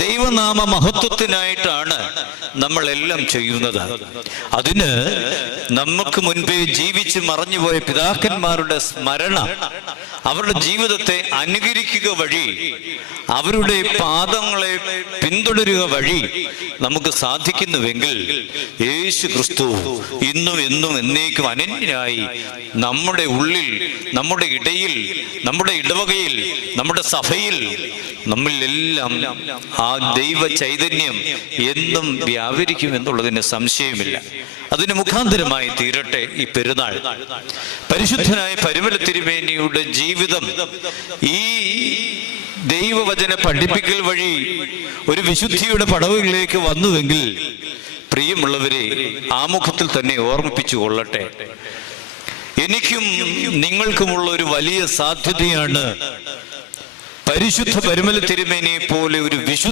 ദൈവനാമ മഹത്വത്തിനായിട്ടാണ് നമ്മളെല്ലാം ചെയ്യുന്നത്. അതിന് നമുക്ക് മുൻപേ ജീവിച്ച് മറഞ്ഞുപോയ പിതാക്കന്മാരുടെ സ്മരണ, അവരുടെ ജീവിതത്തെ അനുകരിക്കുക വഴി, അവരുടെ പാദങ്ങളെ പിന്തുടരുക വഴി നമുക്ക് സാധിക്കുന്നുവെങ്കിൽ യേശു ക്രിസ്തു ഇന്നും എന്നും എന്നേക്കും അനന്യനായി നമ്മുടെ ഉള്ളിൽ, നമ്മുടെ ഇടയിൽ, നമ്മുടെ ഇടവകയിൽ, നമ്മുടെ സഭയിൽ, നമ്മളിലെല്ലാം ആ ദൈവ ചൈതന്യം എന്നും വ്യാപരിക്കും എന്നുള്ളതിന് സംശയമില്ല. അതിന് മുഖാന്തരമായി തീരട്ടെ ഈ പെരുന്നാൾ. പരിശുദ്ധനായ പരിമല തിരുമേനിയുടെ ജീവിതം ഈ ദൈവവചന പഠിപ്പിക്കൽ വഴി ഒരു വിശുദ്ധിയുടെ പടവുകളിലേക്ക് വന്നുവെങ്കിൽ പ്രിയമുള്ളവരെ, ആമുഖത്തിൽ തന്നെ ഓർമ്മിപ്പിച്ചു കൊള്ളട്ടെ, എനിക്കും നിങ്ങൾക്കുമുള്ള ഒരു വലിയ സാധ്യതയാണ് പരിശുദ്ധ പരിമല തിരുമേനിയെ പോലെ ഒരു വിശുദ്ധ